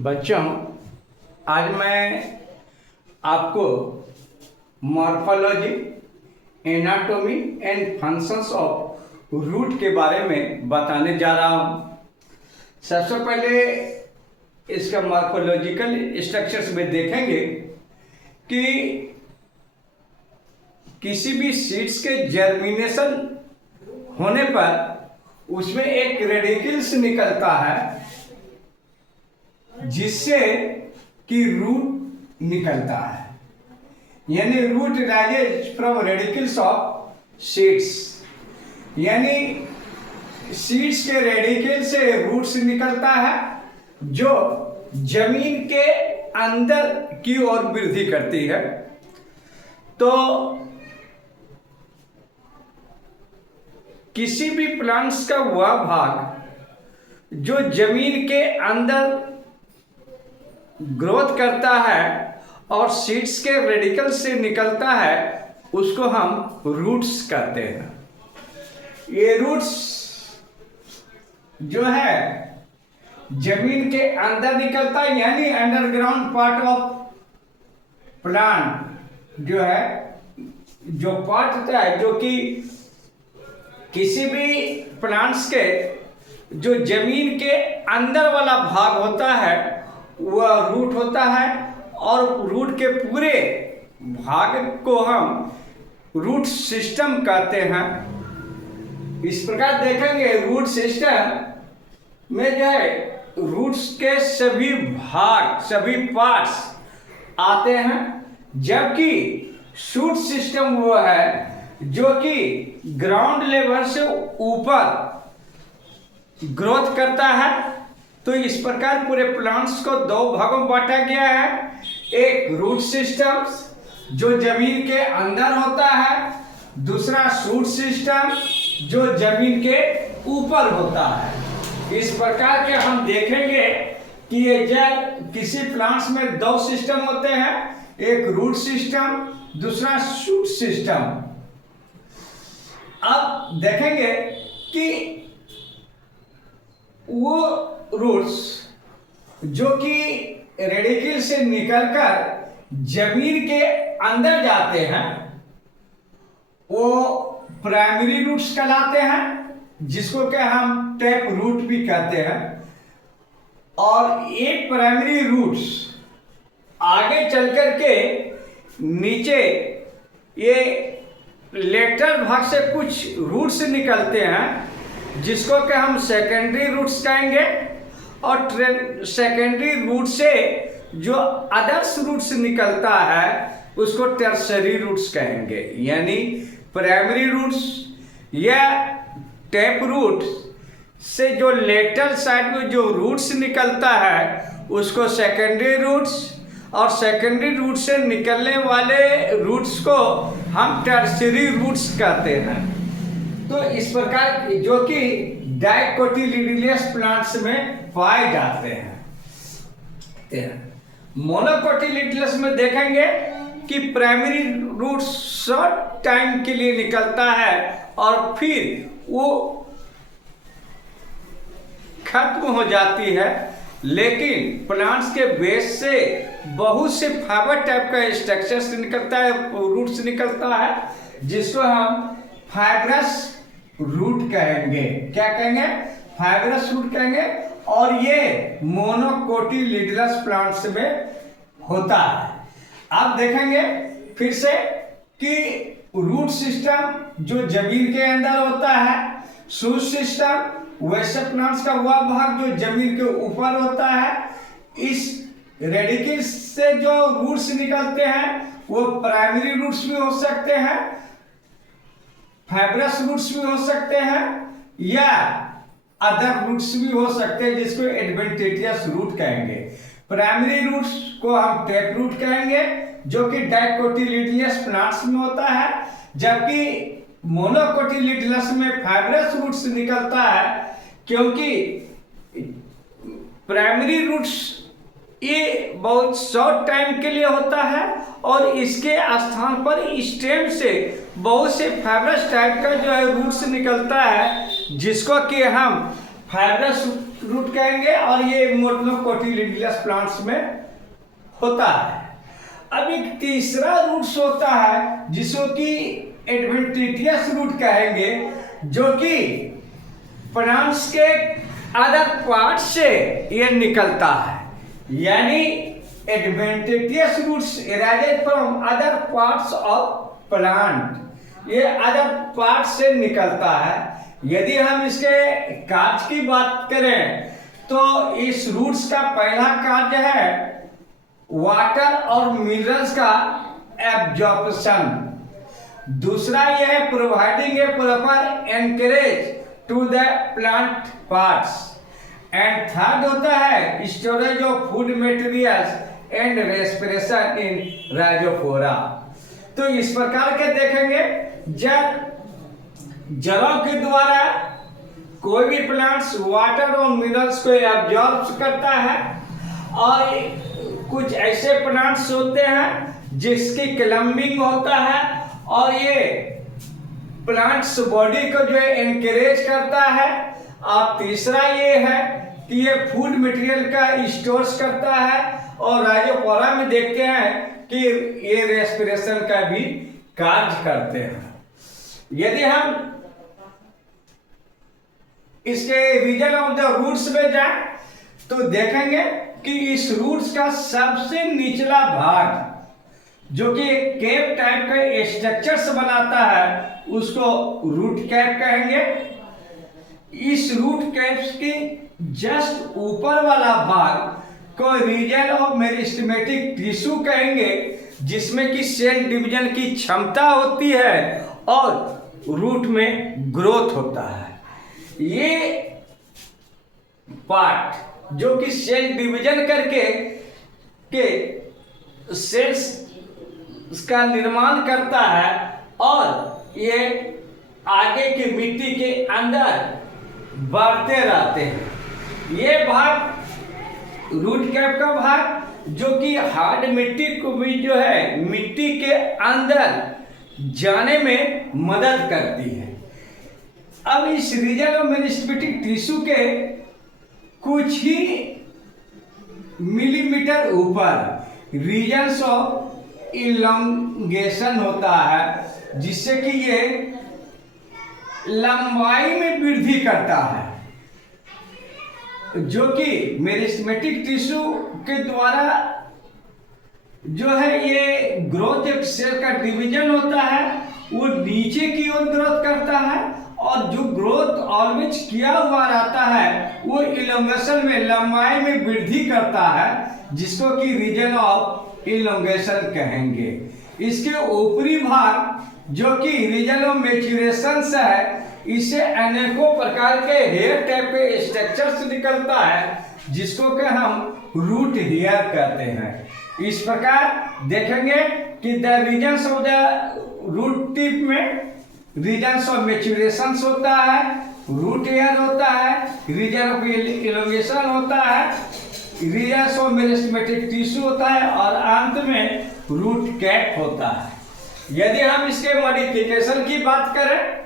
बच्चों, आज मैं आपको morphology, anatomy and functions of root के बारे में बताने जा रहा हूँ। सबसे पहले इसका मॉर्फोलॉजिकल स्ट्रक्चर्स में देखेंगे कि किसी भी सीड्स के जर्मिनेशन होने पर उसमें एक रेडिकल्स निकलता है जिससे कि रूट निकलता है, यानी root rises from radicals of seeds, यानी सीड्स के रेडिकल से रूट्स निकलता है जो जमीन के अंदर की ओर वृद्धि करती है। तो किसी भी प्लांट्स का वह भाग जो जमीन के अंदर ग्रोथ करता है और सीड्स के रेडिकल से निकलता है उसको हम रूट्स कहते हैं। ये रूट्स जो है जमीन के अंदर निकलता है, यानी अंडरग्राउंड पार्ट ऑफ प्लांट जो है, जो पार्ट होता है जो कि किसी भी प्लांट्स के जो जमीन के अंदर वाला भाग होता है वह रूट होता है, और रूट के पूरे भाग को हम रूट सिस्टम कहते हैं। इस प्रकार देखेंगे रूट सिस्टम में जो है रूट्स के सभी भाग, सभी पार्ट्स आते हैं, जबकि शूट सिस्टम वो है जो कि ग्राउंड लेवल से ऊपर ग्रोथ करता है। तो इस प्रकार पूरे प्लांट्स को दो भागों में बांटा गया है, एक रूट सिस्टम जो जमीन के अंदर होता है, दूसरा शूट सिस्टम जो जमीन के ऊपर होता है। इस प्रकार के हम देखेंगे कि ये जब किसी प्लांट्स में दो सिस्टम होते हैं, एक रूट सिस्टम, दूसरा शूट सिस्टम। अब देखेंगे कि वो रूट्स जो कि रेडिकल से निकलकर जमीन के अंदर जाते हैं वो प्राइमरी रूट्स कहलाते हैं, जिसको कि हम टैप रूट भी कहते हैं। और ये प्राइमरी रूट्स आगे चलकर के नीचे ये लेटरल भाग से कुछ रूट्स निकलते हैं जिसको कि हम सेकेंडरी रूट्स कहेंगे, और सेकेंडरी रूट से जो अदर्स रूट्स निकलता है उसको टर्सरी रूट्स कहेंगे। यानी प्राइमरी रूट्स या टैप रूट से जो लेटरल साइड में जो रूट्स निकलता है उसको सेकेंडरी रूट्स, और सेकेंडरी रूट से निकलने वाले रूट्स को हम टर्सरी रूट्स कहते हैं। तो इस प्रकार जो कि डाइकोटिलिडनस प्लांट्स में पाए जाते हैं। मोनोकोटिलिडनस में देखेंगे कि प्राइमरी रूट शॉर्ट टाइम के लिए निकलता है और फिर वो खत्म हो जाती है, लेकिन प्लांट्स के बेस से बहुत से फाइबर टाइप का स्ट्रक्चर्स निकलता है, रूट्स निकलता है, जिसको हम फाइब्रस रूट कहेंगे। क्या कहेंगे? फाइब्रस रूट कहेंगे। और ये मोनोकोटिलिडनस प्लांट्स में होता है। अब देखेंगे फिर से कि रूट सिस्टम जो जमीन के अंदर होता है, शूट सिस्टम वैसे प्लांट्स का वह भाग जो जमीन के ऊपर होता है। इस रेडिकल से जो रूट्स निकलते हैं वो प्राइमरी रूट्स भी हो सकते हैं, फाइब्रस रूट्स भी हो सकते हैं, या अदर रूट्स भी हो सकते हैं जिसको एडवेंटिशियस रूट कहेंगे। प्राइमरी रूट्स को हम टैप रूट कहेंगे जो कि डाइकोटिलिडनस प्लांट्स में होता है, जबकि मोनोकोटिलिडनस में फाइब्रस रूट्स निकलता है, क्योंकि प्राइमरी रूट्स ये बहुत शॉर्ट टाइम के लिए होता है और इसके स्थान पर स्टेम से बहुत से फाइब्रस टाइप का जो है रूट्स निकलता है, जिसको कि हम फाइब्रस रूट कहेंगे, और ये मोनोकोटिलिडनस प्लांट्स में होता है। अब एक तीसरा रूट्स होता है जिसको कि एडवेंटिशियस रूट कहेंगे, जो कि प्लांट्स के अदर पार्ट से ये निकलता है, यानी adventitious roots arise from other parts of plant, ये अदर पार्ट से निकलता है। यदि हम इसके कार्य की बात करें तो इस रूट्स का पहला कार्य है वाटर और मिनरल्स का एब्जॉर्प्शन, दूसरा यह है providing a proper anchorage to the plant parts, and third होता है storage of food materials and respiration in Rhizophora. तो इस प्रकार के देखेंगे, जब जड़ों के द्वारा कोई भी प्लांट्स वाटर और मिनरल्स को एब्जॉर्ब करता है, और कुछ ऐसे प्लांट्स होते हैं जिसकी क्लम्बिंग होता है, और ये प्लांट्स बॉडी को जो है एनकरेज करता है, और तीसरा ये है कि ये फूड मटेरियल का स्टोर्स करता है, और राइजोफोरा में देखते हैं कि ये रेस्पिरेशन का भी कार्य करते हैं। यदि हम इसके रीजन ऑफ द रूट्स में जाएं तो देखेंगे कि इस रूट्स का सबसे निचला भाग जो कि एक कैप टाइप का स्ट्रक्चर से बनाता है, उसको रूट कैप कहेंगे। इस रूट कैप्स के जस्ट ऊपर वाला भाग को रीजन ऑफ मेरिस्टेमेटिक टिश्यू कहेंगे, जिसमें कि सेल डिवीजन की क्षमता होती है और रूट में ग्रोथ होता है। ये पार्ट जो कि सेल डिवीजन करके के सेल्स का निर्माण करता है, और ये आगे की मिट्टी के अंदर बढ़ते रहते हैं। ये भाग रूट कैप का भाग जो कि हार्ड मिट्टी को भी जो है मिट्टी के अंदर जाने में मदद करती है। अब इस रीजन ऑफ मेरिस्टेमेटिक टिश्यू के कुछ ही मिलीमीटर ऊपर रीजन्स ऑफ इलॉन्गेशन होता है, जिससे कि ये लंबाई में वृद्धि करता है, जो कि मेरिस्टेमेटिक टिश्यू के द्वारा जो है ये ग्रोथ, एक सेल का डिवीजन होता है वो नीचे की ओर ग्रोथ करता है, और जो ग्रोथ ऑलवेज किया हुआ रहता है वो इलोंगेशन में लंबाई में वृद्धि करता है, जिसको कि रीजन ऑफ इलोंगेशन कहेंगे। इसके ऊपरी भाग जो कि रीजन ऑफ मैच्योरेशन है, इससे अनेकों प्रकार के हेयर टाइप के स्ट्रक्चर्स निकलता है, जिसको कि हम रूट हेयर कहते हैं। इस प्रकार देखेंगे कि the regions of the root tip में रीजन्स ऑफ मैच्योरेशन होता है, रूट हेयर होता है, रीजन ऑफ इलोंगेशन होता है, रीजन्स ऑफ मेरिस्टेमेटिक टिश्यू होता है, और अंत में रूट कैप होता है। यदि हम इसके मॉडिफिकेशन की बात करें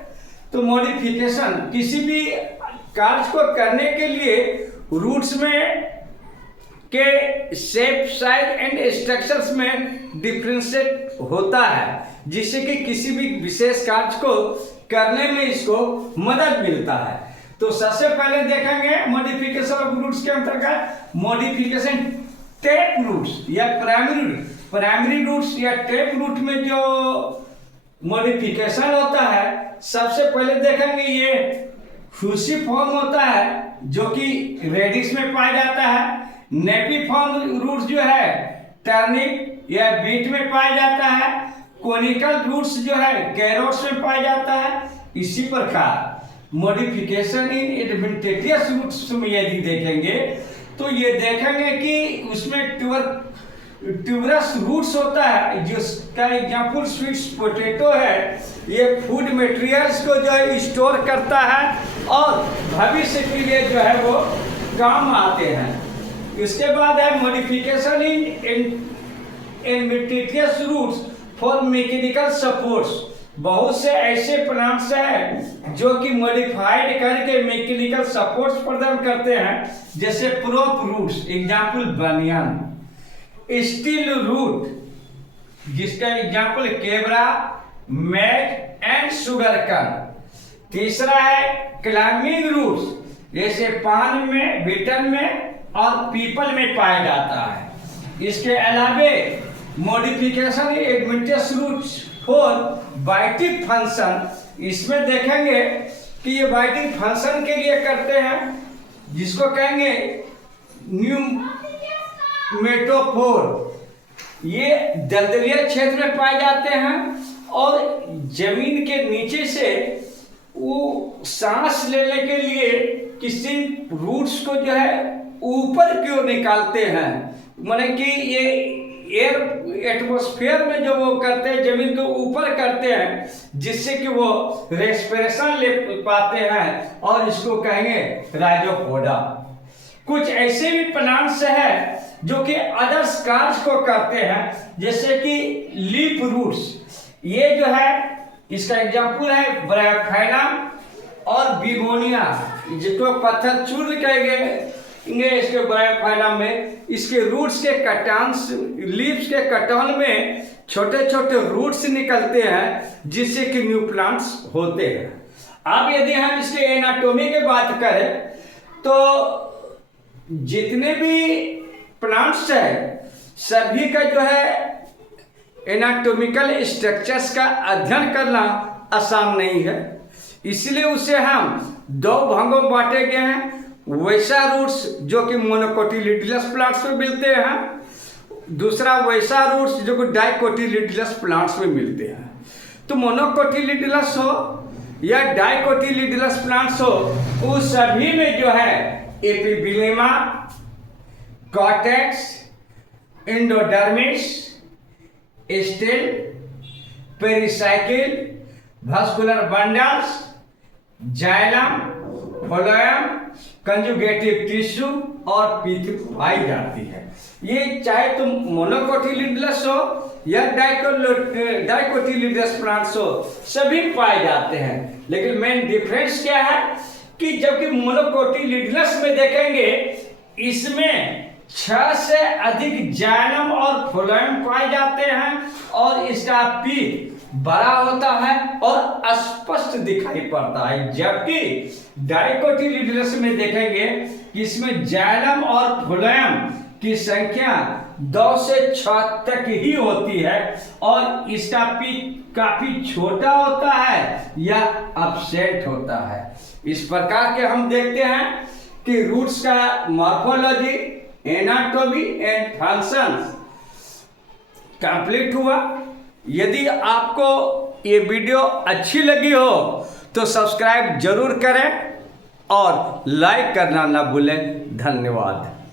तो मॉडिफिकेशन किसी भी कार्य को करने के लिए रूट्स में के शेप, साइज एंड स्ट्रक्चर्स में डिफरेंशिएट होता है, जिससे कि किसी भी विशेष कार्य को करने में इसको मदद मिलता है। तो सबसे पहले देखेंगे मॉडिफिकेशन ऑफ रूट्स के अंतर्गत मॉडिफिकेशन टेप रूट्स या प्राइमरी रूट्स या टेप रूट में जो मॉडिफिकेशन होता है, सबसे पहले देखेंगे ये फ्यूसिफॉर्म होता है जो कि रेडिस में पाया जाता है। नेपिफॉर्म रूट जो है टर्निप या बीट में पाया जाता है। कोनिकल रूट्स जो है कैरोट्स में पाया जाता है। इसी प्रकार मॉडिफिकेशन इन एडवेंटिशियस रूट्स में यदि देखेंगे तो ये देखेंगे कि उसमें ट्यूबरस रूट्स होता है, जिसका एग्जाम्पल स्वीट पोटैटो है। ये फूड मटेरियल्स को जो है स्टोर करता है और भविष्य के लिए जो है वो काम आते हैं। इसके बाद है modification in adventitious roots for mechanical supports. बहुत से ऐसे प्लांट्स हैं जो कि मॉडिफाइड करके मैकेनिकल सपोर्ट्स प्रदान करते हैं, जैसे prop roots, example banyan, stilt root जिसका एग्जाम्पल केवड़ा, मैट एंड शुगर कैन। तीसरा है क्लाइंबिंग रूट्स, जैसे पान में, बीटल में और पीपल में पाया जाता है। इसके अलावे modification adventitious roots for biotic function, इसमें देखेंगे कि ये बायोटिक फंक्शन के लिए करते हैं, जिसको कहेंगे न्यूमेटोफोर। ये दलदलिया क्षेत्र में पाए जाते हैं और जमीन के नीचे से वो सांस लेने के लिए किसी रूट्स को जो है ऊपर क्यों निकालते हैं, माने कि ये एयर एटमॉस्फेयर में जो वो करते हैं, जमीन को ऊपर करते हैं, जिससे कि वो रेस्पिरेशन ले पाते हैं, और इसको कहेंगे राइजोपोडा। कुछ ऐसे भी प्लांट्स हैं जो कि अदर्स कार्य को करते हैं, जैसे कि लीफ रूट्स। ये जो है इसका एग्जाम्पल है ब्रायोफाइलम और बिगोनिया, जिसको पत्थर चूर्ण कहेंगे इसके ब्रायोफाइलम में। इसके रूट्स के कटान्स, लीव्स के कटान में छोटे छोटे रूट्स निकलते हैं, जिससे कि न्यू प्लांट्स होते हैं। अब यदि हम इसके एनाटॉमी की बात करें तो जितने भी प्लांट्स हैं सभी का जो है एनाटॉमिकल स्ट्रक्चर्स का अध्ययन करना आसान नहीं है, इसलिए उसे हम दो भागों में बांटे गए हैं। वैसा रूट्स जो कि मोनोकोटिलिडनस प्लांट्स में मिलते हैं, दूसरा वैसा रूट्स जो कि डाइकोटिलिडनस प्लांट्स में मिलते हैं। तो मोनोकोटिलिडनस हो या डाइकोटिलिडनस प्लांट्स हो, उस सभी में जो है epiblema, cortex, endodermis, stele, pericycle, vascular bundles, xylem, phloem, conjunctive tissue और पीथ पाई जाती है। ये चाहे तो मोनोकोटिलिडनस हो या डाइकोटिलिडनस प्लांट्स हो, सभी पाए जाते हैं। लेकिन मेन डिफरेंस क्या है कि जबकि मोनोकोटिलिडनस में देखेंगे इसमें 6 से अधिक जाइलम और फ्लोएम पाए जाते हैं और इसका पीठ बड़ा होता है और स्पष्ट दिखाई पड़ता है, जबकि डाइकोटिलिडनस में देखेंगे कि इसमें जाइलम और फ्लोएम की संख्या 2 से 6 तक ही होती है और इसका पीठ काफी छोटा होता है या अपसेट होता है। इस प्रकार के हम देखते हैं कि रूट्स का morphology, anatomy and functions complete हुआ। यदि आपको ये वीडियो अच्छी लगी हो तो सब्सक्राइब जरूर करें और लाइक करना ना भूलें। धन्यवाद।